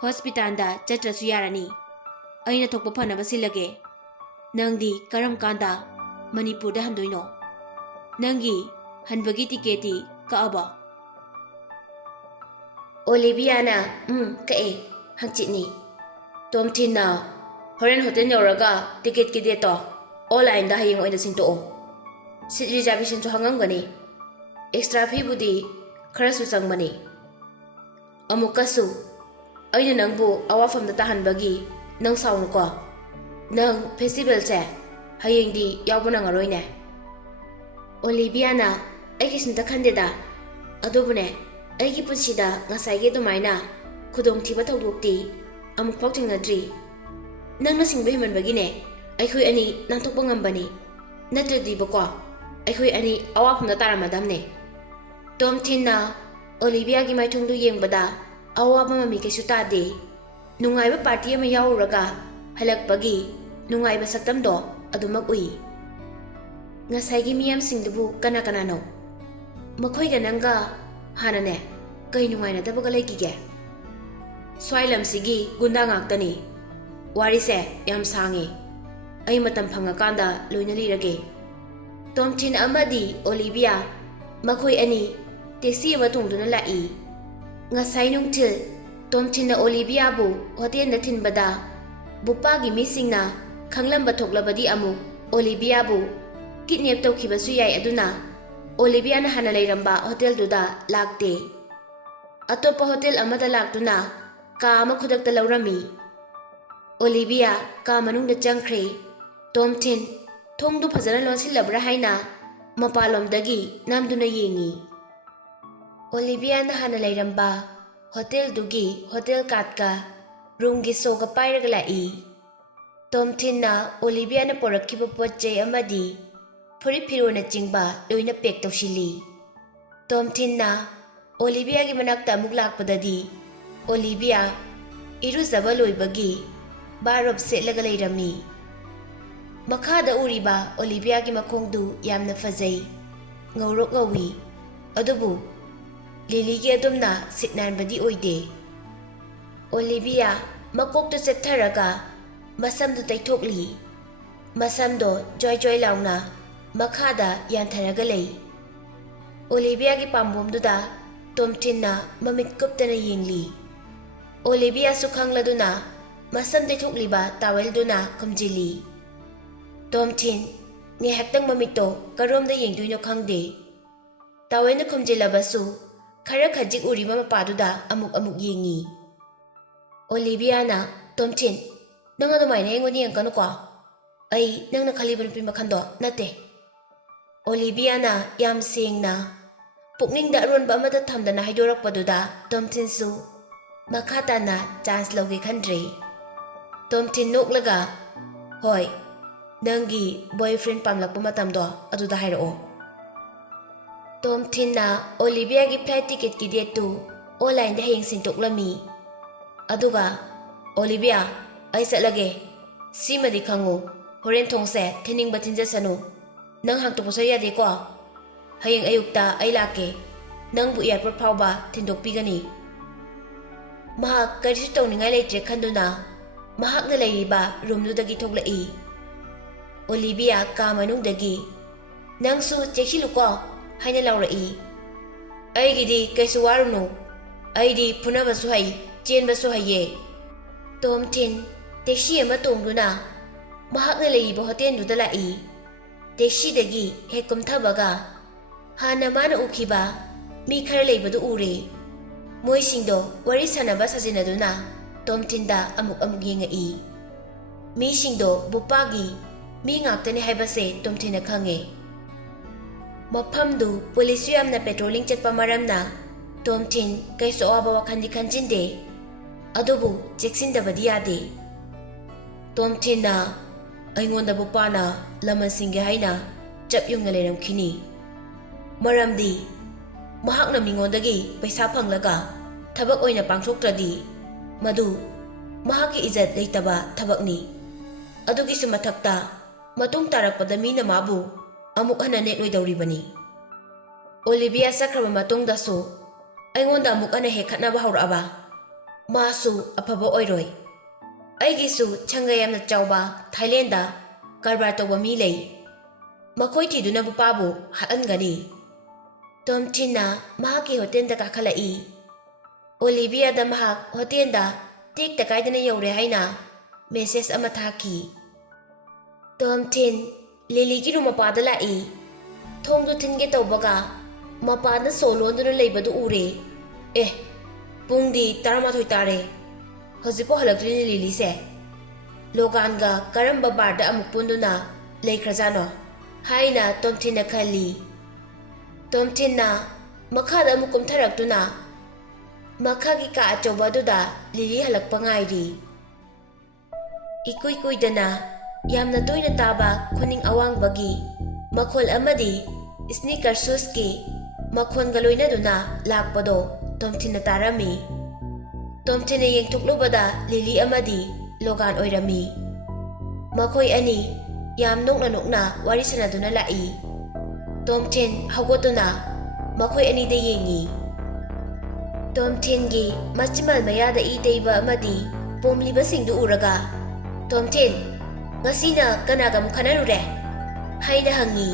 ꯍꯣꯁꯄꯤꯇꯥꯜꯗ ꯆꯠꯇ꯭ꯔꯁꯨ ꯌꯥꯔꯅꯤ ꯑꯩꯅ ꯊꯣꯛꯄ ꯐꯅꯕ ꯁꯤꯜꯂꯒꯦ ꯅꯪꯗꯤ ꯀꯔꯝ ꯀꯥꯟꯗ ꯃꯅꯤꯄꯨꯔꯗ ꯍꯟꯗꯣꯏꯅꯣ ꯅꯪꯒꯤ ꯍꯟꯕꯒꯤ ꯇꯤꯀꯦꯠꯇꯤ ꯀꯛꯑꯕꯣ ꯑꯣꯂꯤꯕꯤꯌꯥꯅ ꯀꯛꯑꯦ ꯍꯪꯆꯤꯠꯅꯤ ꯇꯣꯝꯊꯤꯟꯅ ꯍꯣꯔꯦꯟ ꯍꯣꯇꯦꯜ ꯌꯧꯔꯒ ꯇꯤꯀꯦꯠꯀꯤ ꯗꯦꯠꯇꯣ ꯑꯣꯟꯂꯥꯏꯟꯗ ꯍꯌꯦꯡ ꯑꯣꯏꯅ ꯁꯤꯟꯇꯣꯛꯑꯣ ꯁꯤꯠ ꯔꯤꯖꯥꯔꯚꯦꯁꯟꯁꯨ ꯍꯪꯉꯝꯒꯅꯤ ꯑꯦꯛꯁꯇ꯭ꯔꯥ ꯐꯤꯕꯨꯗꯤ ꯈꯔꯁꯨ ꯆꯪꯕꯅꯤ ꯑꯃꯨꯛꯀꯁꯨ ꯑꯩꯅ ꯅꯪꯕꯨ ꯑꯋꯥꯐꯝꯗ ꯇꯥꯍꯟꯕꯒꯤ ꯅꯪ ꯁꯥꯎꯅꯨꯀꯣ ꯅꯪ ꯐꯦꯁꯇꯤꯚꯦꯜꯁꯦ ꯍꯌꯦꯡꯗꯤ ꯌꯥꯎꯕ ꯅꯪꯉꯔꯣꯏꯅꯦ ꯑꯣꯂꯤꯕꯤꯌꯥꯅ ꯑꯩ ꯀꯩꯁꯨꯝꯇ ꯈꯟꯗꯦꯗ ꯑꯗꯨꯕꯨꯅꯦ ꯑꯩꯒꯤ ꯄꯨꯟꯁꯤꯗ ꯉꯁꯥꯏꯒꯤ ꯑꯗꯨꯃꯥꯏꯅ ꯈꯨꯗꯣꯡꯊꯤꯕ ꯊꯧꯗꯣꯛꯇꯤ ꯑꯃꯨꯛꯐꯥꯎ ꯊꯦꯡꯅꯗ꯭ꯔꯤ ꯅꯪꯅ ꯁꯤꯡꯕ ꯍꯦꯟꯃꯟꯕꯒꯤꯅꯦ ꯑꯩꯈꯣꯏ ꯑꯅꯤ ꯅꯥꯟꯊꯣꯛꯄ ꯉꯝꯕꯅꯤ ꯅꯠꯇ꯭ꯔꯗꯤꯕꯀꯣ ꯑꯩꯈꯣꯏ ꯑꯅꯤ ꯑꯋꯥꯐꯝꯗ ꯇꯥꯔꯝꯃꯗꯝꯅꯦ ꯇꯣꯝꯊꯤꯟꯅ ꯑꯣꯂꯤꯕꯤꯌꯥꯒꯤ ꯃꯥꯏꯊꯣꯡꯗꯨ ꯌꯦꯡꯕꯗ ꯑꯋꯥꯕ ꯃꯃꯤ ꯀꯩꯁꯨ ꯇꯥꯗꯦ ꯅꯨꯡꯉꯥꯏꯕ ꯄꯥꯔꯇꯤ ꯑꯃ ꯌꯥꯎꯔꯨꯔꯒ ꯍꯜꯂꯛꯄꯒꯤ ꯅꯨꯡꯉꯥꯏꯕ ꯁꯛꯇꯝꯗꯣ ꯑꯗꯨꯃꯛ ꯎꯏ ꯉꯁꯥꯏꯒꯤ ꯃꯤꯌꯥꯝꯁꯤꯡꯗꯨꯕꯨ ꯀꯅꯥ ꯀꯅꯥꯅꯣ ꯃꯈꯣꯏꯒ ꯅꯪꯒ ꯍꯥꯟꯅꯅꯦ ꯀꯩ ꯅꯨꯡꯉꯥꯏꯅꯗꯕꯒ ꯂꯩꯈꯤꯒꯦ ꯁ꯭ꯋꯥꯏ ꯂꯝꯁꯤꯒꯤ ꯒꯨꯟꯗꯥ ꯉꯥꯛꯇꯅꯤ ꯋꯥꯔꯤꯁꯦ ꯌꯥꯝ ꯁꯥꯡꯉꯤ ꯑꯩ ꯃꯇꯝ ꯐꯪꯉꯀꯥꯟꯗ ꯂꯣꯏꯅ ꯂꯤꯔꯒꯦ ꯇꯣꯝꯊꯤꯟ ꯑꯃꯗꯤ ꯑꯣꯂꯤꯕꯤꯌꯥ ꯃꯈꯣꯏ ꯑꯅꯤ ꯇꯦꯛꯁꯤ ꯑꯃ ꯇꯣꯡꯗꯨꯅ ꯂꯥꯛꯏ ꯉꯁꯥꯏ ꯅꯨꯡꯊꯤꯜ ꯇꯣꯝꯊꯤꯟꯅ ꯑꯣꯂꯤꯕꯤꯌꯥꯕꯨ ꯍꯣꯇꯦꯜꯗ ꯊꯤꯟꯕꯗ ꯕꯨꯄꯥꯒꯤ ꯃꯤꯁꯤꯡꯅ ꯈꯪꯂꯝꯕ ꯊꯣꯛꯂꯕꯗꯤ ꯑꯃꯨꯛ ꯑꯣꯂꯤꯕꯤꯌꯥꯕꯨ ꯀꯤꯗꯅꯦꯞ ꯇꯧꯈꯤꯕꯁꯨ ꯌꯥꯏ ꯑꯗꯨꯅ ꯑꯣꯂꯤꯕꯤꯌꯥꯅ ꯍꯥꯟꯅ ꯂꯩꯔꯝꯕ ꯍꯣꯇꯦꯜꯗꯨꯗ ꯂꯥꯛꯇꯦ ꯑꯇꯣꯞꯄ ꯍꯣꯇꯦꯜ ꯑꯃꯗ ꯂꯥꯛꯇꯨꯅ ꯀꯥ ꯑꯃ ꯈꯨꯗꯛꯇ ꯂꯧꯔꯝꯃꯤ ꯑꯣꯂꯤꯕꯤꯌꯥ ꯀꯥ ꯃꯅꯨꯡꯗ ꯆꯪꯈ꯭ꯔꯦ ꯇꯣꯝꯊꯤꯟ ꯊꯣꯡꯗꯨ ꯐꯖꯅ ꯂꯣꯟꯁꯤꯜꯂꯕ꯭ꯔꯥ ꯍꯥꯏꯅ ꯃꯄꯥꯟꯂꯣꯝꯗꯒꯤ ꯅꯝꯗꯨꯅ ꯌꯦꯡꯉꯤ ꯑꯣꯂꯤꯕꯤꯌꯥꯅ ꯍꯥꯟꯅ ꯂꯩꯔꯝꯕ ꯍꯣꯇꯦꯜꯗꯨꯒꯤ ꯍꯣꯇꯦꯜ ꯀꯥꯔꯠꯀ ꯔꯨꯝꯒꯤ ꯁꯣꯒ ꯄꯥꯏꯔꯒ ꯂꯥꯛꯏ ꯇꯣꯝꯊꯤꯟꯅ ꯑꯣꯂꯤꯕꯤꯌꯥꯅ ꯄꯣꯔꯛꯈꯤꯕ ꯄꯣꯠ ꯆꯩ ꯑꯃꯗꯤ ꯐꯨꯔꯤꯠ ꯐꯤꯔꯣꯜꯅꯆꯤꯡꯕ ꯂꯣꯏꯅ ꯄꯦꯛ ꯇꯧꯁꯤꯜꯂꯤ ꯇꯣꯝꯊꯤꯟꯅ ꯑꯣꯂꯤꯕꯤꯌꯥꯒꯤ ꯃꯅꯥꯛꯇ ꯑꯃꯨꯛ ꯂꯥꯛꯄꯗꯗꯤ ꯑꯣꯂꯤꯕꯤꯌꯥ ꯏꯔꯨꯖꯕ ꯂꯣꯏꯕꯒꯤ ꯕꯥꯔꯣꯞ ꯁꯦꯠꯂꯒ ꯂꯩꯔꯝꯃꯤ ꯃꯈꯥꯗ ꯎꯔꯤꯕ ꯑꯣꯂꯤꯕꯤꯌꯥꯒꯤ ꯃꯈꯣꯡꯗꯨ ꯌꯥꯝꯅ ꯐꯖꯩ ꯉꯧꯔꯣꯛ ꯉꯧꯏ ꯑꯗꯨꯕꯨ ꯂꯤꯂꯤꯒꯤ ꯑꯗꯨꯝꯅ ꯁꯤꯠ ꯅꯥꯟꯕꯗꯤ ꯑꯣꯏꯗꯦ ꯑꯣꯂꯤꯕꯤꯌꯥ ꯃꯀꯣꯛꯇꯨ ꯆꯦꯞꯊꯔꯒ ꯃꯁꯝꯗꯨ ꯇꯩꯊꯣꯛꯂꯤ ꯃꯁꯝꯗꯣ ꯖꯣꯏ ꯖꯣꯏ ꯂꯥꯎꯅ ꯃꯈꯥꯗ ꯌꯥꯟꯊꯔꯒ ꯂꯩ ꯑꯣꯂꯤꯕꯤꯌꯥꯒꯤ ꯄꯥꯝꯕꯣꯝꯗꯨꯗ ꯇꯣꯝꯊꯤꯟꯅ ꯃꯃꯤꯠ ꯀꯨꯞꯇꯅ ꯌꯦꯡꯂꯤ ꯑꯣꯂꯤꯕꯤꯌꯥꯁꯨ ꯈꯪꯂꯗꯨꯅ ꯃꯁꯝ ꯇꯩꯊꯣꯛꯂꯤꯕ ꯇꯥꯋꯦꯜꯗꯨꯅ ꯈꯨꯝꯖꯤꯜꯂꯤ ꯇꯣꯝꯊꯤꯟ ꯉꯥꯏꯍꯥꯛꯇꯪ ꯃꯃꯤꯠꯇꯣ ꯀꯔꯣꯝꯗ ꯌꯦꯡꯗꯣꯏꯅꯣ ꯈꯪꯗꯦ ꯇꯥꯋꯦꯜꯅ ꯈꯨꯝꯖꯤꯜꯂꯕꯁꯨ ꯈꯔ ꯈꯖꯤꯛ ꯎꯔꯤꯕ ꯃꯄꯥꯗꯨꯗ ꯑꯃꯨꯛ ꯌꯦꯡꯉꯤ ꯑꯣꯂꯤꯕꯤꯌꯥꯅ ꯇꯣꯝꯊꯤꯟ ꯅꯪ ꯑꯗꯨꯃꯥꯏꯅ ꯑꯩꯉꯣꯟꯗ ꯌꯦꯡꯀꯅꯨꯀꯣ ꯑꯩ ꯅꯪꯅ ꯈꯜꯂꯤꯕ ꯅꯨꯄꯤ ꯃꯈꯜꯗꯣ ꯅꯠꯇꯦ ꯑꯣꯂꯤꯕꯤꯌꯥꯅ ꯌꯥꯝ ꯁꯦꯡꯅ ꯄꯨꯛꯅꯤꯡꯗ ꯑꯔꯣꯟꯕ ꯑꯃꯠꯇ ꯊꯝꯗꯅ ꯍꯥꯏꯗꯣꯔꯛꯄꯗꯨꯗ ꯇꯣꯝꯊꯤꯟꯁꯨ ꯃꯈꯥ ꯇꯥꯅ ꯆꯥꯟꯁ ꯂꯧꯒꯦ ꯈꯟꯗ꯭ꯔꯦ ꯇꯣꯝꯊꯤꯟ ꯅꯣꯛꯂꯒ ꯍꯣꯏ ꯅꯪꯒꯤ ꯕꯣꯏꯐ꯭ꯔꯦꯟ ꯄꯥꯝꯂꯛꯄ ꯃꯇꯝꯗꯣ ꯑꯗꯨꯗ ꯍꯥꯏꯔꯛꯑꯣ ꯇꯣꯝꯊꯤꯟꯅ ꯑꯣꯂꯤꯕꯤꯌꯥꯒꯤ ꯐ꯭ꯂꯥꯏꯠ ꯇꯤꯀꯦꯠꯀꯤ ꯗꯦꯠꯇꯨ ꯑꯣꯟꯂꯥꯏꯟꯗ ꯍꯌꯦꯡ ꯁꯤꯟꯇꯣꯛꯂꯝꯃꯤ ꯑꯗꯨꯒ ꯑꯣꯂꯤꯕꯤꯌꯥ ꯑꯩ ꯆꯠꯂꯒꯦ ꯁꯤꯃꯗꯤ ꯈꯪꯉꯨ ꯍꯣꯔꯦꯟ ꯊꯣꯡꯁꯦ ꯊꯤꯟꯅꯤꯡꯕ ꯊꯤꯟꯖꯁꯅꯨ ꯅꯪ ꯍꯥꯡꯇꯣꯛꯄꯁꯨ ꯌꯥꯗꯦꯀꯣ ꯍꯌꯦꯡ ꯑꯌꯨꯛꯇ ꯑꯩ ꯂꯥꯛꯀꯦ ꯅꯪꯕꯨ ꯑꯦꯌꯥꯔꯄꯣꯔꯠ ꯐꯥꯎꯕ ꯊꯤꯟꯗꯣꯛꯄꯤꯒꯅꯤ ꯃꯍꯥꯛ ꯀꯔꯤꯁꯨ ꯇꯧꯅꯤꯡꯉꯥꯏ ꯂꯩꯇ꯭ꯔꯦ ꯈꯟꯗꯨꯅ ꯃꯍꯥꯛꯅ ꯂꯩꯔꯤꯕ ꯔꯨꯝꯗꯨꯗꯒꯤ ꯊꯣꯛꯂꯛꯏ ꯑꯣꯂꯤꯕꯤꯌꯥ ꯀꯥ ꯃꯅꯨꯡꯗꯒꯤ ꯅꯪꯁꯨ ꯆꯦꯛꯁꯤꯜꯂꯨꯀꯣ ꯍꯥꯏꯅ ꯂꯥꯎꯔꯛꯏ ꯑꯩꯒꯤꯗꯤ ꯀꯩꯁꯨ ꯋꯥꯔꯨꯅꯨ ꯑꯩꯗꯤ ꯐꯨꯅꯕꯁꯨ ꯍꯩ ꯆꯦꯟꯕꯁꯨ ꯍꯩꯌꯦ ꯇꯣꯝꯊꯤꯟ ꯇꯦꯛꯁꯤ ꯑꯃ ꯇꯣꯡꯗꯨꯅ ꯃꯍꯥꯛꯅ ꯂꯩꯔꯤꯕ ꯍꯣꯇꯦꯜꯗꯨꯗ ꯂꯥꯛꯏ ꯇꯦꯛꯁꯤꯗꯒꯤ ꯍꯦꯛ ꯀꯨꯝꯊꯕꯒ ꯍꯥꯟꯅ ꯃꯥꯅ ꯎꯈꯤꯕ ꯃꯤ ꯈꯔ ꯂꯩꯕꯗꯨ ꯎꯔꯦ ꯃꯣꯏꯁꯤꯡꯗꯣ ꯋꯥꯔꯤ ꯁꯥꯟꯅꯕ ꯁꯥꯖꯤꯟꯅꯗꯨꯅ ꯇꯣꯝꯊꯤꯟꯗ ꯑꯃꯨꯛ ꯌꯦꯡꯉꯛꯏ ꯃꯤꯁꯤꯡꯗꯣ ꯕꯨꯄꯥꯒꯤ ꯃꯤ ꯉꯥꯛꯇꯅꯤ ꯍꯥꯏꯕꯁꯦ ꯇꯣꯝꯊꯤꯟꯅ ꯈꯪꯉꯦ ꯃꯐꯝꯗꯨ ꯄꯨꯂꯤꯁꯁꯨ ꯌꯥꯝꯅ ꯄꯦꯇ꯭ꯔꯣꯂꯤꯡ ꯆꯠꯄ ꯃꯔꯝꯅ ꯇꯣꯝꯊꯤꯟ ꯀꯩꯁꯨ ꯑꯋꯥꯕ ꯋꯥꯈꯟꯗꯤ ꯈꯟꯖꯤꯟꯗꯦ ꯑꯗꯨꯕꯨ ꯆꯦꯛꯁꯤꯟꯗꯕꯗꯤ ꯌꯥꯗꯦ ꯇꯣꯝꯊꯤꯟꯅ ꯑꯩꯉꯣꯟꯗ ꯕꯨꯄꯥꯅ ꯂꯃꯟ ꯁꯤꯡꯒꯦ ꯍꯥꯏꯅ ꯆꯞ ꯌꯨꯡꯅ ꯂꯩꯔꯝꯈꯤꯅꯤ ꯃꯔꯝꯗꯤ ꯃꯍꯥꯛꯅ ꯃꯤꯉꯣꯟꯗꯒꯤ ꯄꯩꯁꯥ ꯐꯪꯂꯒ ꯊꯕꯛ ꯑꯣꯏꯅ ꯄꯥꯡꯊꯣꯛꯇ꯭ꯔꯗꯤ ꯃꯗꯨ ꯃꯍꯥꯛꯀꯤ ꯏꯖꯠ ꯂꯩꯇꯕ ꯊꯕꯛꯅꯤ ꯑꯗꯨꯒꯤꯁꯨ ꯃꯊꯛꯇ ꯃꯇꯨꯡ ꯇꯥꯔꯛꯄꯗ ꯃꯤꯅ ꯃꯥꯕꯨ ꯑꯃꯨꯛ ꯍꯟꯅ ꯅꯦꯠꯂꯣꯏꯗꯧꯔꯤꯕꯅꯤ ꯑꯣꯂꯤꯕꯤꯌꯥ ꯆꯠꯈ꯭ꯔꯕ ꯃꯇꯨꯡꯗꯁꯨ ꯑꯩꯉꯣꯟꯗ ꯑꯃꯨꯛ ꯍꯟꯅ ꯍꯦꯛ ꯈꯠꯅꯕ ꯍꯧꯔꯛꯑꯕ ꯃꯥꯁꯨ ꯑꯐꯕ ꯑꯣꯏꯔꯣꯏ꯫ ꯑꯩꯒꯤꯁꯨ ꯁꯪꯒ ꯌꯥꯝꯅ ꯆꯥꯎꯕ ꯊꯥꯏꯂꯦꯟꯗ ꯀꯔꯕꯥꯔ ꯇꯧꯕ ꯃꯤ ꯂꯩ꯫ ꯃꯈꯣꯏ ꯊꯤꯗꯨꯅ ꯃꯄꯥꯕꯨ ꯍꯥꯠꯍꯟꯒꯅꯤ꯫ ꯇꯣꯝꯊꯤꯟꯅ ꯃꯍꯥꯛꯀꯤ ꯍꯣꯇꯦꯜꯗ ꯀꯥꯈꯠꯂꯛꯏ꯫ ꯑꯣꯂꯤꯚꯤꯌꯥꯗ ꯃꯍꯥꯛ ꯍꯣꯇꯦꯜꯗ ꯇꯦꯛꯇ ꯀꯥꯏꯗꯅ ꯌꯧꯔꯦ ꯍꯥꯏꯅ ꯃꯦꯁꯦꯖ ꯑꯃ ꯊꯥꯈꯤ꯫ ꯇꯣꯝꯊꯤꯟ ꯂꯤꯂꯤꯒꯤ ꯔꯨꯝ ꯃꯄꯥꯗ ꯂꯥꯛꯏ꯫ ꯊꯣꯡꯗꯨ ꯊꯤꯟꯒꯦ ꯇꯧꯕꯒ ꯃꯄꯥꯟꯗ ꯁꯣ ꯂꯣꯟꯗꯨꯅ ꯂꯩꯕꯗꯨ ꯎꯔꯦ꯫ ꯄꯨꯡꯗꯤ 11 ꯇꯥꯔꯦ꯫ ꯍꯧꯖꯤꯛꯐꯥꯎ ꯍꯜꯂꯛꯇ꯭ꯔꯤꯅꯤ ꯂꯤꯂꯤꯁꯦ꯫ ꯂꯣꯒꯥꯟꯒ ꯀꯔꯝꯕ ꯕꯥꯔꯗ ꯑꯃꯨꯛ ꯄꯨꯟꯗꯨꯅ ꯂꯩꯈ꯭ꯔꯖꯥꯠꯅꯣ ꯍꯥꯏꯅ ꯇꯣꯝꯊꯤꯟꯅ ꯈꯜꯂꯤ꯫ ꯇꯣꯝꯊꯤꯟꯅ ꯃꯈꯥꯗ ꯑꯃꯨꯛ ꯀꯨꯝꯊꯔꯛꯇꯨꯅ ꯃꯈꯥꯒꯤ ꯀꯥ ꯑꯆꯧꯕ ꯑꯗꯨꯗ ꯂꯤꯂꯤ ꯍꯜꯂꯛꯄ ꯉꯥꯏꯔꯤ꯫ ꯏꯀꯨꯏ ꯀꯨꯏꯗꯅ ꯌꯥꯝꯅ ꯇꯣꯏꯅ ꯇꯥꯕ ꯈꯨꯅꯤꯡ ꯑꯋꯥꯡꯕꯒꯤ ꯃꯈꯣꯜ ꯑꯃꯗꯤ ꯁ꯭ꯅꯤꯀꯔ ꯁꯨꯁꯀꯤ ꯃꯈꯣꯟꯒ ꯂꯣꯏꯅꯗꯨꯅ ꯂꯥꯛꯄꯗꯣ ꯇꯣꯝꯊꯤꯟꯅ ꯇꯥꯔꯝꯃꯤ꯫ ꯇꯣꯝꯊꯤꯟꯅ ꯌꯦꯡꯊꯣꯛꯂꯨꯕꯗ ꯂꯤꯂꯤ ꯑꯃꯗꯤ ꯂꯣꯒꯥꯟ ꯑꯣꯏꯔꯝꯃꯤ꯫ ꯃꯈꯣꯏ ꯑꯅꯤ ꯌꯥꯝ ꯅꯣꯛꯅ ꯅꯣꯛꯅ ꯋꯥꯔꯤ ꯁꯥꯟꯅꯗꯨꯅ ꯂꯥꯛꯏ꯫ ꯇꯣꯝꯊꯤꯟ ꯍꯧꯒꯠꯇꯨꯅ ꯃꯈꯣꯏ ꯑꯅꯤꯗ ꯌꯦꯡꯉꯤ꯫ ꯇꯣꯝꯊꯤꯟꯒꯤ ꯃꯆꯤꯟꯕꯥꯜ ꯃꯌꯥꯗ ꯏ ꯇꯩꯕ ꯑꯃꯗꯤ ꯄꯣꯝꯂꯤꯕꯁꯤꯡꯗꯨ ꯎꯔꯒ ꯇꯣꯝꯊꯤꯟ ꯉꯁꯤꯅ ꯀꯅꯥꯒ ꯑꯃꯨꯛ ꯈꯠꯅꯔꯨꯔꯦ ꯍꯥꯏꯅ ꯍꯪꯉꯤ꯫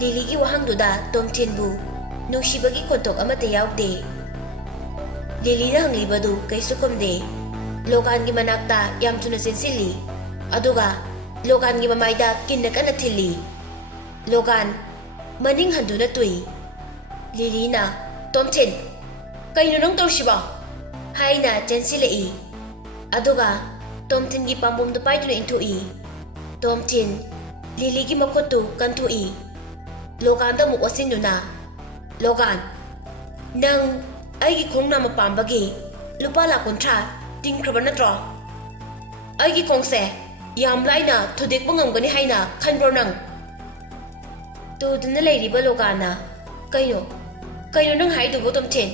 ꯂꯤꯂꯤꯒꯤ ꯋꯥꯍꯪꯗꯨꯗ ꯇꯣꯝꯊꯤꯟꯕꯨ ꯅꯨꯡꯁꯤꯕꯒꯤ ꯈꯣꯟꯊꯣꯛ ꯑꯃꯠꯇ ꯌꯥꯎꯗꯦ꯫ ꯂꯤꯂꯤꯅ ꯍꯪꯂꯤꯕꯗꯨ ꯀꯩꯁꯨ ꯈꯨꯝꯗꯦ꯫ ꯂꯣꯒꯥꯟꯒꯤ ꯃꯅꯥꯛꯇ ꯌꯥꯝ ꯊꯨꯅ ꯆꯦꯟꯁꯤꯜꯂꯤ ꯑꯗꯨꯒ ꯂꯣꯒꯥꯟꯒꯤ ꯃꯃꯥꯏꯗ ꯀꯤꯟꯅ ꯀꯟꯅ ꯊꯤꯜꯂꯤ꯫ ꯂꯣꯒꯥꯟ ꯃꯅꯤꯡ ꯍꯟꯗꯨꯅ ꯇꯨꯏ꯫ ꯂꯤꯂꯤꯅ ꯇꯣꯝꯊꯤꯟ ꯀꯩꯅꯣ ꯅꯪ ꯇꯧꯔꯤꯁꯤꯕꯣ ꯍꯥꯏꯅ ꯆꯦꯟꯁꯤꯜꯂꯛꯏ ꯑꯗꯨꯒ ꯇꯣꯝꯊꯤꯟꯒꯤ ꯄꯥꯝꯕꯣꯝꯗꯨ ꯄꯥꯏꯗꯨꯅ ꯏꯟꯊꯣꯛꯏ꯫ ꯇꯣꯝꯊꯤꯟ ꯂꯤꯂꯤꯒꯤ ꯃꯈꯨꯠꯇꯨ ꯀꯟꯊꯣꯛꯏ꯫ ꯂꯣꯒꯥꯟꯗ ꯑꯃꯨꯛ ꯑꯣꯠꯁꯤꯟꯗꯨꯅ ꯂꯣꯒꯥꯟ ꯅꯪ ꯑꯩꯒꯤ ꯈꯣꯡ ꯅꯥꯝꯃ ꯄꯥꯝꯕꯒꯤ ꯂꯨꯄꯥ 50,000 ꯇꯤꯡꯈ꯭ꯔꯕ ꯅꯠꯇ꯭ꯔꯣ? ꯑꯩꯒꯤ ꯈꯣꯡꯁꯦ ꯌꯥꯝ ꯂꯥꯏꯅ ꯊꯨꯗꯦꯛꯄ ꯉꯝꯒꯅꯤ ꯍꯥꯏꯅ ꯈꯟꯕ꯭ꯔꯣ ꯅꯪ? ꯇꯨꯗꯨꯅ ꯂꯩꯔꯤꯕ ꯂꯣꯒꯥꯟꯅ ꯀꯩꯅꯣ ꯅꯪ ꯍꯥꯏꯗꯨꯕꯨ ꯇꯣꯝꯊꯤꯟ?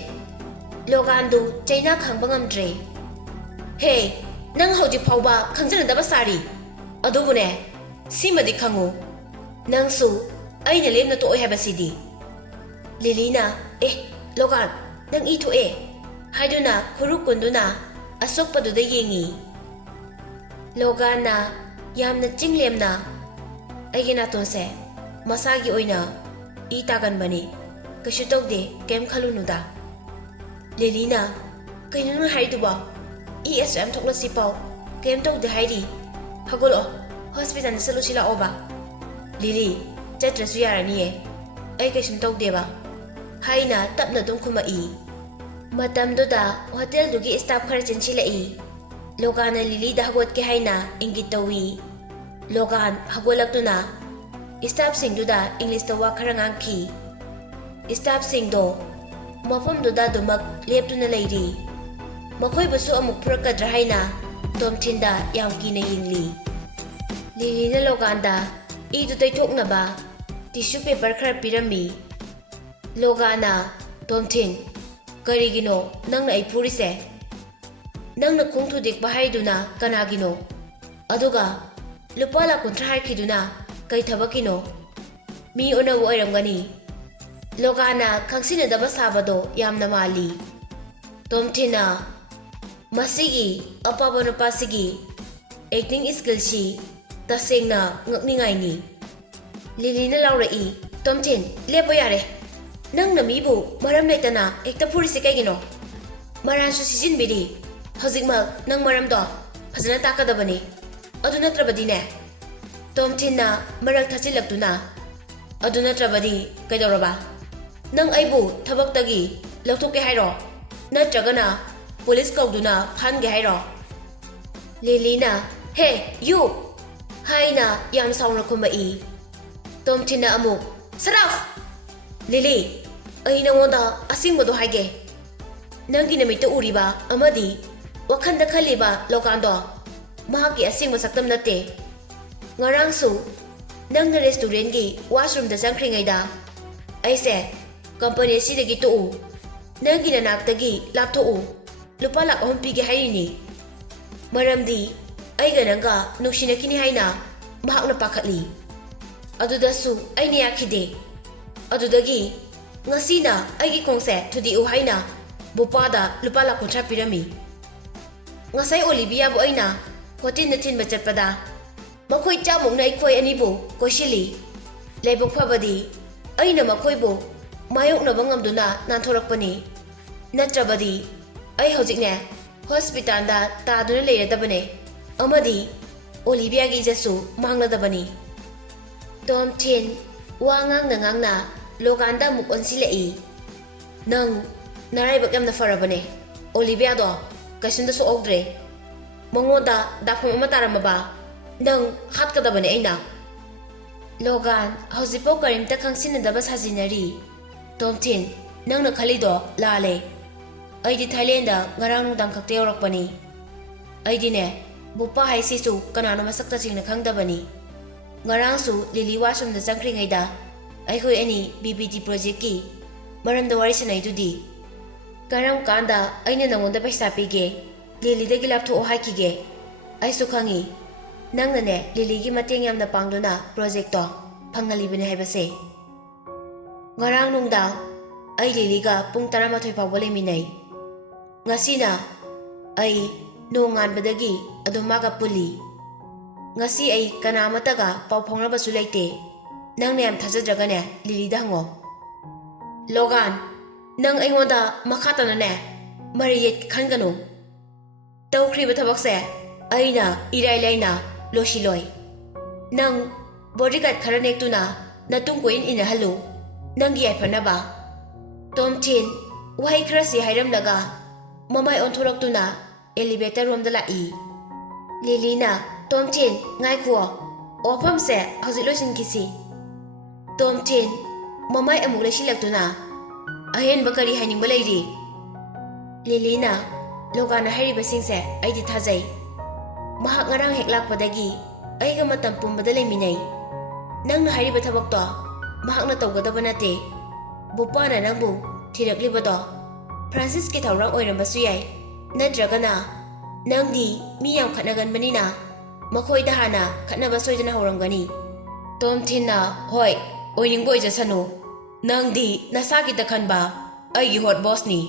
ꯂꯣꯒꯥꯟꯗꯨ ꯆꯩꯅꯥ ꯈꯥꯡꯕ ꯉꯝꯗ꯭ꯔꯦ꯫ ꯍꯦ ꯅꯪ ꯍꯧꯖꯤꯛ ꯐꯥꯎꯕ ꯈꯪꯖꯅꯗꯕ ꯁꯥꯔꯤ꯫ ꯑꯗꯨꯕꯨꯅꯦ ꯁꯤꯃꯗꯤ ꯈꯪꯉꯨ ꯅꯪꯁꯨ ꯑꯩꯅ ꯂꯦꯝꯅ ꯇꯣꯛꯑꯣꯏ ꯍꯥꯏꯕꯁꯤꯗꯤ꯫ ꯂꯤꯂꯤꯅ ꯂꯣꯒꯥꯟ ꯅꯪ ꯏ ꯊꯣꯛꯑꯦ ꯍꯥꯏꯗꯨꯅ ꯈꯨꯔꯨ ꯀꯨꯟꯗꯨꯅ ꯑꯁꯣꯛꯄꯗꯨꯗ ꯌꯦꯡꯉꯤ꯫ ꯂꯣꯒꯥꯟꯅ ꯌꯥꯝꯅ ꯆꯤꯡꯂꯦꯝꯅ ꯑꯩꯒꯤ ꯅꯥꯇꯣꯟꯁꯦ ꯃꯁꯥꯒꯤ ꯑꯣꯏꯅ ꯏ ꯇꯥꯒꯟꯕꯅꯤ ꯀꯩꯁꯨ ꯇꯧꯗꯦ ꯀꯩꯝ ꯈꯜꯂꯨꯅꯨꯗ꯫ ꯂꯤꯂꯤꯅ ꯀꯩꯅꯣ ꯅꯪ ꯍꯥꯏꯗꯨꯕꯣ? ꯏ ꯑꯁꯨꯛ ꯌꯥꯝ ꯊꯣꯛꯂꯁꯤꯐꯥꯎ ꯀꯩꯝ ꯇꯧꯗꯦ ꯍꯥꯏꯔꯤ꯫ ꯍꯧꯒꯠꯂꯛꯑꯣ ꯍꯣꯁꯄꯤꯇꯥꯜꯗ ꯆꯠꯂꯨꯁꯤ ꯂꯥꯛꯑꯣꯕ꯫ ꯂꯤꯂꯤ ꯆꯠꯇ꯭ꯔꯁꯨ ꯌꯥꯔꯅꯤꯌꯦ ꯑꯩ ꯀꯩꯁꯨꯝ ꯇꯧꯗꯦꯕ ꯍꯥꯏꯅ ꯇꯞꯅ ꯑꯗꯨꯝ ꯈꯨꯝꯃꯛꯏ꯫ ꯃꯇꯝꯗꯨꯗ ꯍꯣꯇꯦꯜꯗꯨꯒꯤ ꯁ꯭ꯇꯥꯐ ꯈꯔ ꯆꯦꯟꯁꯤꯜꯂꯛꯏ꯫ ꯂꯣꯒꯥꯟꯅ ꯂꯤꯂꯤꯗ ꯍꯧꯒꯠꯀꯦ ꯍꯥꯏꯅ ꯏꯪꯒꯤꯠ ꯇꯧꯏ꯫ ꯂꯣꯒꯥꯟ ꯍꯧꯒꯠꯂꯛꯇꯨꯅ ꯁ꯭ꯇꯥꯐꯁꯤꯡꯗꯨꯗ ꯏꯪꯂꯤꯁꯇ ꯋꯥ ꯈꯔ ꯉꯥꯡꯈꯤ꯫ ꯁ꯭ꯇꯥꯐꯁꯤꯡꯗꯣ ꯃꯐꯝꯗꯨꯗ ꯑꯗꯨꯃꯛ ꯂꯦꯞꯇꯨꯅ ꯂꯩꯔꯤ꯫ ꯃꯈꯣꯏꯕꯨꯁꯨ ꯑꯃꯨꯛ ꯐꯨꯔꯛꯀꯗ꯭ꯔꯥ ꯍꯥꯏꯅ ꯇꯣꯝꯊꯤꯟꯗ ꯌꯥꯝ ꯀꯤꯅ ꯌꯦꯡꯂꯤ꯫ ꯂꯤꯂꯤꯅ ꯂꯣꯒꯥꯟꯗ ꯏꯗꯨ ꯇꯩꯊꯣꯛꯅꯕ ꯇꯤꯁꯨ ꯄꯦꯄꯔ ꯈꯔ ꯄꯤꯔꯝꯃꯤ꯫ ꯂꯣꯒꯥꯟꯅ ꯇꯣꯝꯊꯤꯟ ꯀꯔꯤꯒꯤꯅꯣ ꯅꯪꯅ ꯑꯩ ꯐꯨꯔꯤꯁꯦ? ꯅꯪꯅ ꯈꯣꯡ ꯊꯨꯗꯦꯛꯄ ꯍꯥꯏꯗꯨꯅ ꯀꯅꯥꯒꯤꯅꯣ? ꯑꯗꯨꯒ ꯂꯨꯄꯥ 50,000 ꯍꯥꯏꯈꯤꯗꯨꯅ ꯀꯩ ꯊꯕꯛꯀꯤꯅꯣ? ꯃꯤ ꯑꯣꯟꯅꯕ ꯑꯣꯏꯔꯝꯒꯅꯤ꯫ ꯂꯣꯒꯥꯟꯅ ꯈꯪꯁꯤꯟꯅꯗꯕ ꯁꯥꯕꯗꯣ ꯌꯥꯝꯅ ꯃꯥꯜꯂꯤ꯫ ꯇꯣꯝꯊꯤꯟꯅ ꯃꯁꯤꯒꯤ ꯑꯄꯥꯕ ꯅꯨꯄꯥꯁꯤꯒꯤ ꯑꯦꯛꯇꯤꯡ ꯁ꯭ꯀꯤꯜꯁꯤ ꯇꯁꯦꯡꯅ ꯉꯛꯅꯤꯡꯉꯥꯏꯅꯤ꯫ ꯂꯤꯂꯤꯅ ꯂꯥꯎꯔꯛꯏ ꯇꯣꯝꯊꯤꯟ ꯂꯦꯞꯄꯣ ꯌꯥꯔꯦ꯫ ꯅꯪꯅ ꯃꯤꯕꯨ ꯃꯔꯝ ꯂꯩꯇꯅ ꯍꯦꯛꯇ ꯐꯨꯔꯤꯁꯤ ꯀꯩꯒꯤꯅꯣ? ꯃꯔꯥꯟꯁꯨ ꯁꯤꯖꯤꯟꯕꯤꯔꯤ꯫ ꯍꯧꯖꯤꯛꯃꯛ ꯅꯪ ꯃꯔꯝꯗꯣ ꯐꯖꯅ ꯇꯥꯛꯀꯗꯕꯅꯤ ꯑꯗꯨ ꯅꯠꯇ꯭ꯔꯕꯗꯤꯅꯦ꯫ ꯇꯣꯝꯊꯤꯟꯅ ꯃꯔꯛ ꯊꯠꯆꯤꯜꯂꯛꯇꯨꯅ ꯑꯗꯨ ꯅꯠꯇ꯭ꯔꯕꯗꯤ ꯀꯩꯗꯧꯔꯕ? ꯅꯪ ꯑꯩꯕꯨ ꯊꯕꯛꯇꯒꯤ ꯂꯧꯊꯣꯛꯀꯦ ꯍꯥꯏꯔꯣ? ꯅꯠꯇ꯭ꯔꯒꯅ ꯄꯨꯂꯤꯁ ꯀꯧꯗꯨꯅ ꯐꯥꯍꯟꯒꯦ ꯍꯥꯏꯔꯣ? ꯂꯤꯂꯤꯅ ꯍꯦ ꯌꯨ ꯍꯥꯏꯅ ꯌꯥꯝ ꯁꯥꯎꯅ ꯈꯨꯝꯃꯛꯏ꯫ ꯇꯣꯝꯊꯤꯟꯅ ꯑꯃꯨꯛ ꯁꯠ ꯑꯞ! ꯂꯤꯂꯤ ꯑꯩ ꯅꯉꯣꯟꯗ ꯑꯁꯦꯡꯕꯗꯣ ꯍꯥꯏꯒꯦ꯫ ꯅꯪꯒꯤ ꯅꯃꯤꯠꯇ ꯎꯔꯤꯕ ꯑꯃꯗꯤ ꯋꯥꯈꯜꯗ ꯈꯜꯂꯤꯕ ꯂꯣꯒꯥꯟꯗꯣ ꯃꯍꯥꯛꯀꯤ ꯑꯁꯦꯡꯕ ꯁꯛꯇꯝ ꯅꯠꯇꯦ꯫ ꯉꯔꯥꯡꯁꯨ ꯅꯪꯅ ꯔꯦꯁꯇꯨꯔꯦꯟꯒꯤ ꯋꯥꯁꯔꯨꯝꯗ ꯆꯪꯈ꯭ꯔꯤꯉꯩꯗ ꯑꯩꯁꯦ ꯀꯝꯄꯅꯤ ꯑꯁꯤꯗꯒꯤ ꯇꯣꯛꯎ, ꯅꯪꯒꯤ ꯅꯅꯥꯛꯇꯒꯤ ꯂꯥꯞꯊꯣꯛꯎ, ꯂꯨꯄꯥ 3,00,000 ꯄꯤꯒꯦ ꯍꯥꯏꯔꯤꯅꯤ꯫ ꯃꯔꯝꯗꯤ ꯑꯩꯒ ꯅꯪꯒ ꯅꯨꯡꯁꯤꯅꯈꯤꯅꯤ ꯍꯥꯏꯅ ꯃꯍꯥꯛꯅ ꯄꯥꯈꯠꯂꯤ꯫ ꯑꯗꯨꯗꯁꯨ ꯑꯩꯅ ꯌꯥꯈꯤꯗꯦ꯫ ꯑꯗꯨꯗꯒꯤ ꯉꯁꯤꯅ ꯑꯩꯒꯤ ꯈꯣꯡꯁꯦ ꯊꯨꯗꯦꯛꯎ ꯍꯥꯏꯅ ꯕꯣꯄꯥꯗ ꯂꯨꯄꯥ 50,000 ꯄꯤꯔꯝꯃꯤ꯫ ngasai Olivia bu aina hotin na thin ba chatpada makhoi chamuk na ikhoi ani bu koshili lebok phabadi aina makhoi bu mayok na bangam duna nan thorak pani natrabadi ai hojik ne hospital da ta duna leira da bane amadi Olivia gi jasu mangla da bani Tom Thin wangang na Loganda muk onsile i nang narai bakam na farabane Olivia do kasinda so ogdre mongoda dakhum ama taramaba nang hat kada bane aina Logan hausipo karim ta khangsin da ba sajinari Tom Thin nang na khali do lale ai di Thailand da ngarang dang khakte orak pani ai di ne bupa hai si su kanano masak ta jing na khang da bani ngarang su Lily washam da changkhri ngai da ai khoi ani BBT project ki maram da wari sanai du di karam kanda aina nangon da paisa pige Lily da gilap tho hai ki ge ai su khangi nang na ne Lily gi mateng yam na pangduna project to phangali bine hai base ngarang nung da ai Lily ga pung 12 paw bole minai ngasi na ai nongan badagi aduma ga puli ngasi ai kanamata ga paw phongra ba su leite nang ne am thajadraga ne Lily da hango Logan nang ai ngoda makhata na ne mariyet khanganu tawkhri ba thabak se aina irai laina loshi loi nang bodyguard khara nek tu na natung ko in halu nang gi ai phana ba Tom Thin wai khara si hairam laga mamai on thorak tu na elevator room da la i Lily na Tom Thin ngai kho ofam se hauji losin kisi Tom Thin mamai amuk la silak tu na ahen bakari haning ba leiri Lily na Logan hari basing se ai di thajai mahak ngarang hek lak padagi ai ga matam pum badale minai nang na hari ba thabak to mahak na tawga da banate bupa na nang bu thirakli ba do Francis ki thawrang oiram ba su yai nadraga na nang di mi yam khanagan bani na makhoi da hana khana ba soidana hawram gani Tom Thin na hoi oining boy jasanu nang di nasa ki ta khan ba ai gi hot boss ni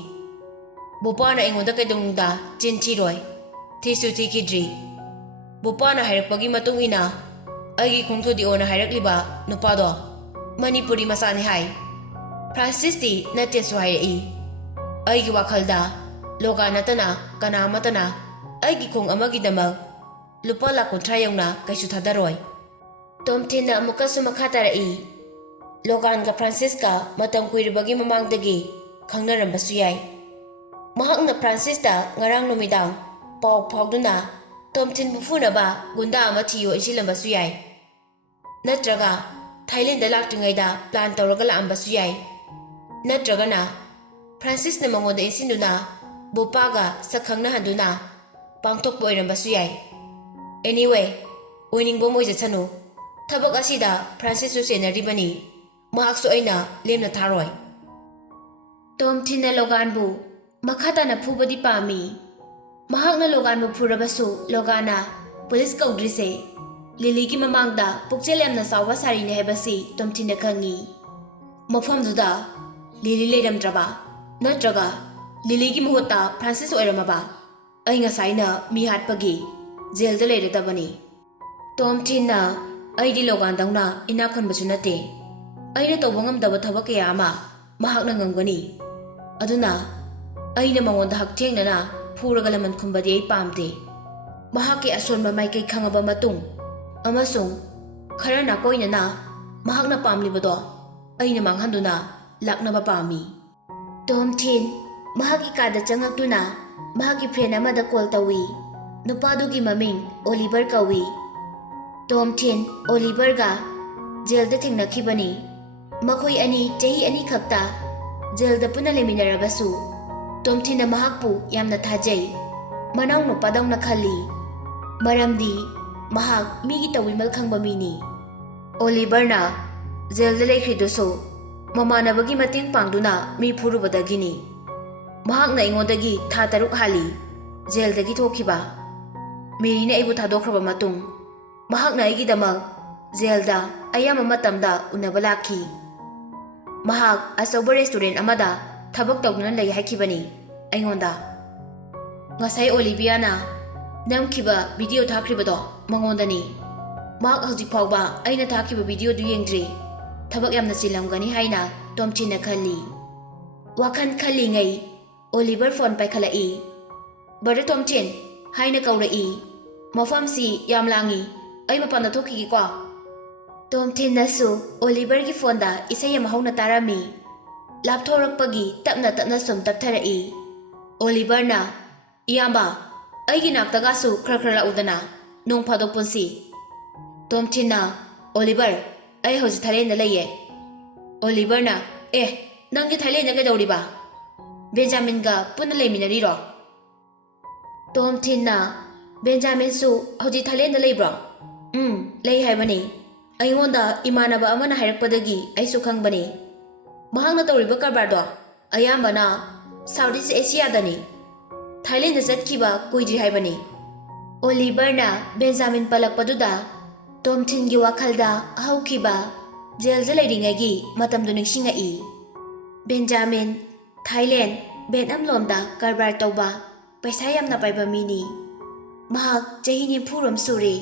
bupa na ingon da kai dong da chin chi roi thisu thi ki dri bupa na hairak pagi matung ina ai gi khongtho di ona hairak liba nupa do Manipuri masa ni hai Francis di na te so hai i ai gi wakhal da Logan natana kana matana ai gi khong amagi damal lupa la kontra yauna kaisu thadaroi Tom Thin na amuka su makha tara i Logan ga Francis ka matam kuiribagi mamang dagi khangnaram basu yai mahak na Francis da ngarang numidang paw phawduna Tom Thin bu funa ba gunda ama thiyo isilam basu yai natraga Thailand da laktingai da plan tawraga la am basu yai natraga na Francis na mangoda isinduna bupa ga sakhangna handuna pangthok boiram basu yai anyway oining bo moi jachanu thabak asida Francis su senari bani mahak su aina lemna tharoi Tom Thin na Logan bu makhata na phubadi pami mahak na Logan bu phurabasu Logana police kaudri se Lily ki mamang da pukchel yamna sawa sari ne hebasi Tom Thin na khangi mafam duda Lily leram traba natraga Lily ki muhota Francis oiramaba ai ngasai na mi hat pagi jail da leira tabani Tom Thin na ai di Logan dangna ina khon basu nate ai na tawangam da thabak ya ama mahak na ngamgani aduna ai na mangon da hak theng na phuraga laman khumbadi ai pamte mahak ki ason ma mai kai khangaba matung amasung khara na koina na mahak na pamli bado ai na manghanduna lakna ba pami Tom Thin mahak ikada changak tuna mahak ki friend amada call tawi nupadu gi maming Oliver kawi Tom Thin Oliver ga jail da thengnakhibani makhoi ani chahi ani khakta jail da puna leminarabasu Tom Thin na mahakpu yamna thajai manang no padang na khali maramdi mahak migi tawimal khangba mini Oliver na jail da lekhrido so mamanabagi mating pangduna mi phurubadagini mahak na ingodagi tha taruk hali jail dagi thokhiba meri na ibu thadokhraba matung mahak na igi damal jail da ayama matamda unabalaki mahak asoba restaurant amada thabak tawduna lei haikibani aingonda ngasai Olivia na ꯅꯝꯈꯤꯕ video ꯊꯥꯈ꯭ꯔꯤꯕꯗꯣ ꯃꯉꯣꯟꯗꯅꯤ꯫ ꯃꯍꯥꯛ ꯍꯧꯖꯤꯛ ꯐꯥꯎꯕ ꯑꯩꯅ ꯊꯥꯈꯤꯕ ꯚꯤꯗꯤꯑꯣꯗꯨ ꯌꯦꯡꯗ꯭ꯔꯤ꯫ ꯊꯕꯛ ꯌꯥꯝꯅ ꯆꯤꯜꯂꯝꯒꯅꯤ ꯍꯥꯏꯅ ꯇꯣꯝꯊꯤꯟꯅ ꯈꯜꯂꯤ꯫ ꯋꯥꯈꯜ ꯈꯜꯂꯤꯉꯩ ꯑꯣꯂꯤꯚꯔ ꯐꯣꯟ ꯄꯥꯏꯈꯠꯂꯛꯏ꯫ "ꯕꯔꯗꯔ ꯇꯣꯝꯊꯤꯟ" ꯍꯥꯏꯅ ꯀꯧꯔꯛꯏ꯫ "ꯃꯐꯝꯁꯤ ꯌꯥꯝ ꯂꯥꯡꯏ, ꯑꯩ ꯃꯄꯥꯟꯗ ꯊꯣꯛꯈꯤꯒꯦꯀꯣ"꯫ ꯇꯣꯝꯊꯤꯟꯅꯁꯨ ꯑꯣꯂꯤꯚꯔꯒꯤ ꯐꯣꯟꯗ ꯏꯁꯩ ꯑꯃ ꯍꯧꯅ ꯇꯥꯔꯝꯃꯤ꯫ ꯂꯥꯞꯊꯣꯔꯛꯄꯒꯤ ꯇꯞꯅ ꯇꯞꯅ ꯁꯨꯝ ꯇꯞꯊꯔꯛꯏ꯫ ꯑꯣꯂꯤꯚꯔꯅ "ꯏꯌꯥꯝꯕ, ꯑꯩꯒꯤ ꯅꯥꯛꯇꯒꯁꯨ ꯈꯔ ꯈꯔ ꯂꯥꯛꯎꯗꯅ, ꯅꯣꯡ ꯐꯥꯗꯣꯛ ꯄꯨꯟꯁꯤ"꯫ ꯇꯣꯝꯊꯤꯟꯅ "ꯑꯣꯂꯤꯚꯔ, ꯑꯩ ꯍꯧꯖꯤꯛ ꯊꯥꯏꯂꯦꯟꯗ ꯂꯩꯌꯦ"꯫ ꯑꯣꯂꯤꯚꯔꯅ "ꯑꯦ, ꯅꯪꯗꯤ ꯊꯥꯏꯂꯦꯟꯗ ꯀꯩꯗꯧꯔꯤꯕ? ꯕꯦꯟꯖꯥꯃꯤꯟꯒ ꯄꯨꯟꯅ ꯂꯩꯃꯤꯟꯅꯔꯤꯔꯣ"꯫ ꯇꯣꯝꯊꯤꯟꯅ "ꯕꯦꯟꯖꯥꯃꯤꯟꯁꯨ ꯍꯧꯖꯤꯛ ꯊꯥꯏꯂꯦꯟꯗ ꯂꯩꯕ꯭ꯔꯣ"? "ꯂꯩ ꯍꯥꯏꯕꯅꯤ꯫ ꯑꯩꯉꯣꯟꯗ ꯏꯃꯥꯟꯅꯕ ꯑꯃꯅ ꯍꯥꯏꯔꯛꯄꯗꯒꯤ ꯑꯩꯁꯨ ꯈꯪꯕꯅꯤ꯫ ꯃꯍꯥꯛꯅ ꯇꯧꯔꯤꯕ ꯀꯔꯕꯥꯔꯗꯣ ꯑꯌꯥꯝꯕꯅ ꯁꯥꯎꯠ ꯏꯁ ꯑꯦꯁꯤꯌꯥꯗꯅꯤ꯫ ꯊꯥꯏꯂꯦꯟꯗ ꯆꯠꯈꯤꯕ ꯀꯨꯏꯗ꯭ꯔꯤ ꯍꯥꯏꯕꯅꯤ"꯫ ꯑꯣꯂꯤꯚꯔꯅ ꯕꯦꯟꯖꯥꯃꯤꯟ ꯄꯜꯂꯛꯄꯗꯨꯗ ꯇꯣꯝꯊꯤꯟꯒꯤ ꯋꯥꯈꯜꯗ ꯍꯧꯈꯤꯕ ꯖꯦꯜꯗ ꯂꯩꯔꯤꯉꯩꯒꯤ ꯃꯇꯝꯗꯨ ꯅꯤꯡꯁꯤꯡꯉꯛꯏ꯫ ꯕꯦꯟꯖꯥꯃꯤꯟ ꯊꯥꯏꯂꯦꯟ, ꯚꯤꯌꯦꯠꯅꯥꯝꯂꯣꯝꯗ ꯀꯔꯕꯥꯔ ꯇꯧꯕ ꯄꯩꯁꯥ ꯌꯥꯝꯅ ꯄꯥꯏꯕ ꯃꯤꯅꯤ꯫ ꯃꯍꯥꯛ ꯆꯍꯤ 90 ꯁꯨꯔꯦ꯫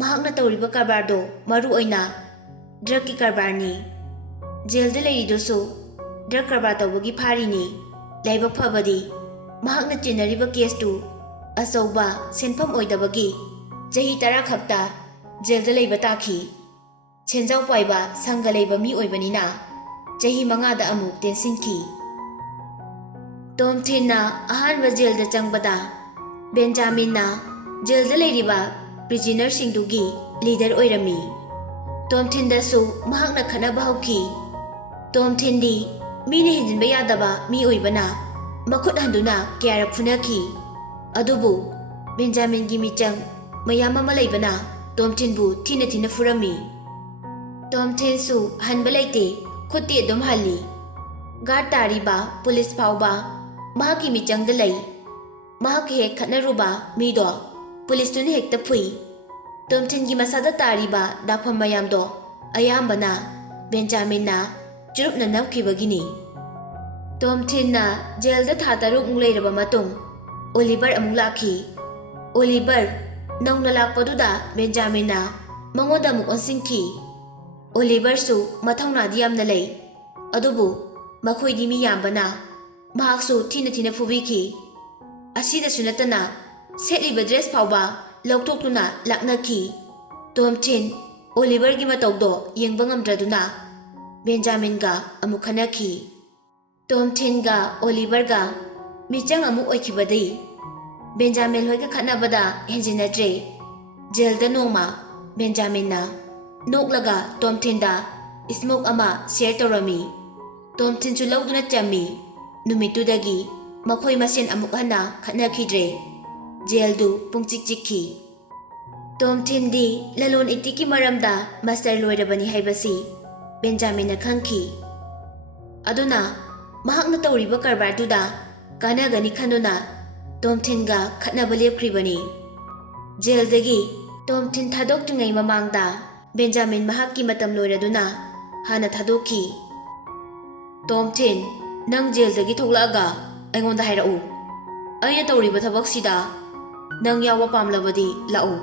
ꯃꯍꯥꯛꯅ ꯇꯧꯔꯤꯕ ꯀꯔꯕꯥꯔꯗꯣ ꯃꯔꯨꯑꯣꯏꯅ ꯗ꯭ꯔꯒꯀꯤ ꯀꯔꯕꯥꯔꯅꯤ꯫ ꯖꯦꯜꯗ ꯂꯩꯔꯤꯗꯨꯁꯨ ꯗ꯭ꯔꯒ ꯀꯔꯕꯥꯔ ꯇꯧꯕꯒꯤ ꯐꯥꯔꯤꯅꯤ꯫ ꯂꯥꯏꯕꯛ ꯐꯕꯗꯤ ꯃꯍꯥꯛꯅ ꯆꯦꯟꯅꯔꯤꯕ ꯀꯦꯁꯇꯨ ꯑꯆꯧꯕ ꯁꯦꯟꯐꯝ ꯑꯣꯏꯗꯕꯒꯤ ꯆꯍꯤ 10 ꯈꯛꯇ ꯖꯦꯜꯗ ꯂꯩꯕ ꯇꯥꯈꯤ꯫ ꯁꯦꯟꯖꯥꯎ ꯄꯥꯏꯕ ꯁꯪꯒ ꯂꯩꯕ ꯃꯤ ꯑꯣꯏꯕꯅꯤꯅ ꯆꯍꯤ 5ꯗ ꯑꯃꯨꯛ ꯇꯦꯟꯁꯤꯟꯈꯤ꯫ ꯇꯣꯝꯊꯤꯟꯅ ꯑꯍꯥꯟꯕ ꯖꯦꯜꯗ ꯆꯪꯕꯗ ꯕꯦꯟꯖꯥꯃꯤꯟꯅ ꯖꯦꯜꯗ ꯂꯩꯔꯤꯕ ꯄ꯭ꯔꯤꯖꯤꯅꯔꯁꯤꯡꯗꯨꯒꯤ ꯂꯤꯗꯔ ꯑꯣꯏꯔꯝꯃꯤ꯫ ꯇꯣꯝꯊꯤꯟꯗꯁꯨ ꯃꯍꯥꯛꯅ ꯈꯠꯅꯕ ꯍꯧꯈꯤ꯫ ꯇꯣꯝꯊꯤꯟꯗꯤ ꯃꯤꯅ ꯍꯦꯟꯖꯤꯟꯕ ꯌꯥꯗꯕ ꯃꯤ ꯑꯣꯏꯕꯅ ꯃꯈꯨꯠ ꯍꯟꯗꯨꯅ ꯀꯌꯥꯔꯛ ꯐꯨꯅꯈꯤ꯫ ꯑꯗꯨꯕꯨ ꯕꯦꯟꯖꯥꯃꯤꯟꯒꯤ ꯃꯤꯆꯪ ꯃꯌꯥꯝ ꯑꯃ ꯂꯩꯕꯅ ꯇꯣꯝꯊꯤꯟꯕꯨ ꯊꯤꯅ ꯊꯤꯅ ꯐꯨꯔꯝꯃꯤ꯫ ꯇꯣꯝꯊꯤꯟꯁꯨ ꯍꯟꯕ ꯂꯩꯇꯦ, ꯈꯨꯠꯇꯤ ꯑꯗꯨꯝ ꯍꯜꯂꯤ꯫ ꯒꯥꯔꯗ ꯇꯥꯔꯤꯕ ꯄꯨꯂꯤꯁ ꯐꯥꯎꯕ ꯃꯍꯥꯛꯀꯤ ꯃꯤꯆꯪꯗ ꯂꯩ꯫ ꯃꯍꯥꯛꯀ ꯍꯦꯛ ꯈꯠꯅꯔꯨꯕ ꯃꯤꯗꯣ ꯄꯨꯂꯤꯁꯇꯨꯅ ꯍꯦꯛꯇ ꯐꯨꯏ꯫ ꯇꯣꯝꯊꯤꯟꯒꯤ ꯃꯁꯥꯗ ꯇꯥꯔꯤꯕ ꯗꯥꯛꯐꯝ ꯃꯌꯥꯝꯗꯣ ꯑꯌꯥꯝꯕꯅ ꯕꯦꯟꯖꯥꯃꯤꯟꯅ ꯆꯨꯔꯨꯞꯅ ꯅꯞꯈꯤꯕꯒꯤꯅꯤ꯫ ꯇꯣꯝꯊꯤꯟꯅ ꯖꯦꯜꯗ ꯊꯥ 3ꯃꯨꯛ ꯂꯩꯔꯕ ꯃꯇꯨꯡ ꯑꯣꯂꯤꯚꯔ ꯑꯃꯨꯛ ꯂꯥꯛꯈꯤ꯫ ꯑꯣꯂꯤꯚꯔ ꯅꯧꯅ ꯂꯥꯛꯄꯗꯨꯗ ꯕꯦꯟꯖꯥꯃꯤꯟꯅ ꯃꯉꯣꯟꯗ ꯑꯃꯨꯛ ꯑꯣꯟꯁꯤꯟꯈꯤ꯫ ꯑꯣꯂꯤꯚꯔꯁꯨ ꯃꯊꯧꯅꯥꯗꯤ ꯌꯥꯝꯅ ꯂꯩ, ꯑꯗꯨꯕꯨ ꯃꯈꯣꯏꯗꯤ ꯃꯤ ꯌꯥꯝꯕꯅ ꯃꯍꯥꯛꯁꯨ ꯊꯤꯅ ꯊꯤꯅ ꯐꯨꯕꯤꯈꯤ꯫ ꯑꯁꯤꯗꯁꯨ ꯅꯠꯇꯅ ꯁꯦꯠꯂꯤꯕ ꯗ꯭ꯔꯦꯁ ꯐꯥꯎꯕ ꯂꯧꯊꯣꯛꯇꯨꯅ ꯂꯥꯛꯅꯈꯤ꯫ ꯇꯣꯝꯊꯤꯟ ꯑꯣꯂꯤꯚꯔꯒꯤ ꯃꯇꯧꯗꯣ ꯌꯦꯡꯕ ꯉꯝꯗ꯭ꯔꯗꯨꯅ ꯕꯦꯟꯖꯥꯃꯤꯟꯒ ꯑꯃꯨꯛ ꯈꯠꯅꯈꯤ꯫ ꯇꯣꯝꯊꯤꯟꯒ ꯑꯣꯂꯤꯚꯔꯒ ꯃꯤꯆꯪ ꯑꯃꯨꯛ ꯑꯣꯏꯈꯤꯕꯗꯩ ꯕꯦꯟꯖꯥꯃꯤꯟ ꯍꯣꯏꯒ ꯈꯠꯅꯕꯗ ꯍꯦꯟꯖꯤꯟꯅꯗ꯭ꯔꯦ꯫ ꯖꯦꯜꯗ ꯅꯣꯡꯃ ꯕꯦꯟꯖꯥꯃꯤꯟꯅ ꯅꯣꯛꯂꯒ ꯇꯣꯝꯊꯤꯟꯗ ꯁ꯭ꯃꯣꯛ ꯑꯃ ꯁꯦꯌꯔ ꯇꯧꯔꯝꯃꯤ꯫ ꯇꯣꯝꯊꯤꯟꯁꯨ ꯂꯧꯗꯨꯅ ꯆꯝꯃꯤ꯫ ꯅꯨꯃꯤꯠꯇꯨꯗꯒꯤ ꯃꯈꯣꯏ ꯃꯁꯦꯟ ꯑꯃꯨꯛ ꯍꯟꯅ ꯈꯠꯅꯈꯤꯗ꯭ꯔꯦ꯫ ꯖꯦꯜꯗꯨ ꯄꯨꯡꯆꯤꯛ ꯆꯤꯛꯈꯤ꯫ ꯇꯣꯝꯊꯤꯟꯗꯤ ꯂꯂꯣꯟ ꯏꯇꯤꯛꯀꯤ ꯃꯔꯝꯗ ꯃꯥꯁꯇꯔ ꯂꯣꯏꯔꯕꯅꯤ ꯍꯥꯏꯕꯁꯤ ꯕꯦꯟꯖꯥꯃꯤꯟꯅ ꯈꯪꯈꯤ꯫ ꯑꯗꯨꯅ ꯃꯍꯥꯛꯅ ꯇꯧꯔꯤꯕ ꯀꯔꯕꯥꯔꯗꯨꯗ ꯀꯥꯟꯅꯒꯅꯤ ꯈꯟꯗꯨꯅ ꯇꯣꯝꯊꯤꯟꯒ ꯈꯠꯅꯕ ꯂꯦꯞꯈ꯭ꯔꯤꯕꯅꯤ꯫ ꯖꯦꯜꯗꯒꯤ ꯇꯣꯝꯊꯤꯟ ꯊꯥꯗꯣꯛꯇ꯭ꯔꯤꯉꯩ ꯃꯃꯥꯡꯗ ꯕꯦꯟꯖꯥꯃꯤꯟ ꯃꯍꯥꯛꯀꯤ ꯃꯇꯝ ꯂꯣꯏꯔꯗꯨꯅ ꯍꯥꯟꯅ ꯊꯥꯗꯣꯛꯈꯤ꯫ "ꯇꯣꯝꯊꯤꯟ, ꯅꯪ ꯖꯦꯜꯗꯒꯤ ꯊꯣꯛꯂꯛꯑꯒ ꯑꯩꯉꯣꯟꯗ ꯍꯥꯏꯔꯛꯎ꯫ ꯑꯩꯅ ꯇꯧꯔꯤꯕ ꯊꯕꯛꯁꯤꯗ ꯅꯪ ꯌꯥꯎꯕ ꯄꯥꯝꯂꯕꯗꯤ ꯂꯥꯛꯎ꯫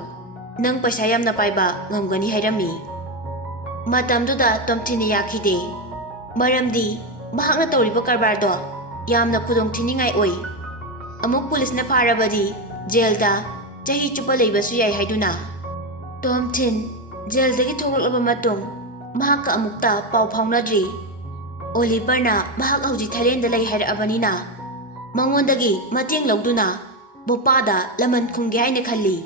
ꯅꯪ ꯄꯩꯁꯥ ꯌꯥꯝꯅ パꯏꯕ ꯉꯝꯒꯅꯤ" ꯍꯥꯏꯔꯝꯃꯤ꯫ ꯃꯇꯝꯗꯨꯗ ꯇꯣꯝꯊꯤꯟꯅ ꯌꯥꯈꯤꯗꯦ꯫ ꯃꯔꯝꯗꯤ ꯃꯍꯥꯛꯅ ꯇꯧꯔꯤꯕ ꯀꯔꯕꯥꯔꯗꯣ ꯌꯥꯝꯅ ꯈꯨꯗꯣꯡꯊꯤꯅꯤꯡꯉꯥꯏ ꯑꯣꯏ꯫ ꯑꯃꯨꯛ ꯄꯨꯂꯤꯁꯅ ꯐꯥꯔꯕꯗꯤ ꯖꯦꯜꯗ ꯆꯍꯤ ꯆꯨꯞꯄ ꯂꯩꯕꯁꯨ ꯌꯥꯏ ꯍꯥꯏꯗꯨꯅ꯫ ꯇꯣꯝꯊꯤꯟ ꯖꯦꯜꯗꯒꯤ ꯊꯣꯛꯂꯛꯂꯕ ꯃꯇꯨꯡ ꯃꯍꯥꯛꯀ ꯑꯃꯨꯛꯇ ꯄꯥꯎ ꯐꯥꯎꯅꯗ꯭ꯔꯤ꯫ ꯑꯣꯂꯤꯚꯔꯅ ꯃꯍꯥꯛ ꯍꯧꯖꯤꯛ ꯊꯥꯏꯂꯦꯟꯗ ꯂꯩ ꯍꯥꯏꯔꯛꯑꯕꯅꯤꯅ ꯃꯉꯣꯟꯗꯒꯤ ꯃꯇꯦꯡ ꯂꯧꯗꯨꯅ ꯕꯣꯄꯥꯗ ꯂꯃꯟ ꯈꯨꯝꯒꯦ ꯍꯥꯏꯅ ꯈꯜꯂꯤ꯫